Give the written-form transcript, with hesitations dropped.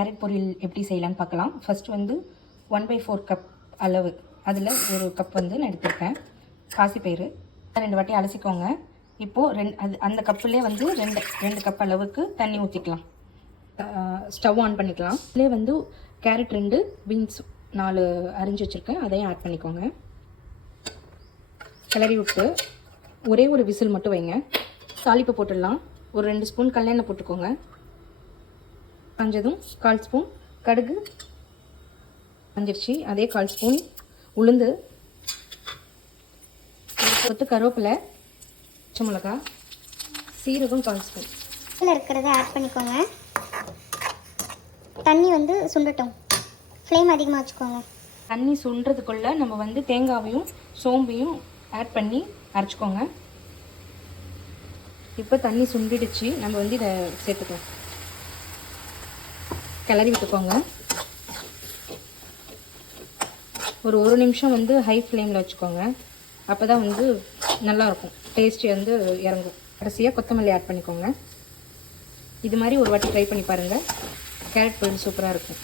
Carrot பொரியல் எப்படி செய்யலான்னு பார்க்கலாம். ஃபர்ஸ்ட் வந்து 1/4 கப் அளவு, அதில் ஒரு கப் வந்து நான் எடுத்திருக்கேன் பாசிப்பயிறு. 2 வாட்டி அலசிக்கோங்க. இப்போது அந்த கப்புலேயே வந்து ரெண்டு கப் அளவுக்கு தண்ணி ஊற்றிக்கலாம். ஸ்டவ் ஆன் பண்ணிக்கலாம். இதிலே வந்து கேரட் 2, பீன்ஸ் 4 அரிஞ்சு வச்சுருக்கேன், அதையும் ஆட் பண்ணிக்கோங்க. கிளறி விட்டு ஒரே ஒரு விசில் மட்டும் வைங்க. தாளிப்பு போட்டுடலாம். ஒரு 2 ஸ்பூன் கல்லெண்ணெய் போட்டுக்கோங்க. காஞ்சதும் 1/4 ஸ்பூன் கடுகு காஞ்சிருச்சு. அதே 1/4 ஸ்பூன் உளுந்து, கொத்து கருவேப்பிலை, பச்சை மிளகா, சீரகம் 1/4 ஸ்பூன். இதில் இருக்கிறத ஆட் பண்ணிக்கோங்க. தண்ணி வந்து சுண்டட்டும். ஃப்ளேம் அதிகமாக வச்சுக்கோங்க. தண்ணி சுண்டுறதுக்குள்ளே நம்ம வந்து தேங்காவையும் சோம்பையும் ஆட் பண்ணி அரைச்சிக்கோங்க. இப்போ தண்ணி சுண்டிடுச்சு. நம்ம வந்து இதை சேர்த்துக்கலாம். கிளறி விட்டுக்கோங்க. ஒரு நிமிஷம் வந்து ஹை ஃப்ளேமில் வச்சுக்கோங்க. அப்போ தான் வந்து நல்லாயிருக்கும், டேஸ்ட்டு வந்து இறங்கும். கடைசியாக கொத்தமல்லி ஆட் பண்ணிக்கோங்க. இது மாதிரி ஒரு வாட்டி ட்ரை பண்ணி பாருங்கள். கேரட் பொரியல் சூப்பராக இருக்கும்.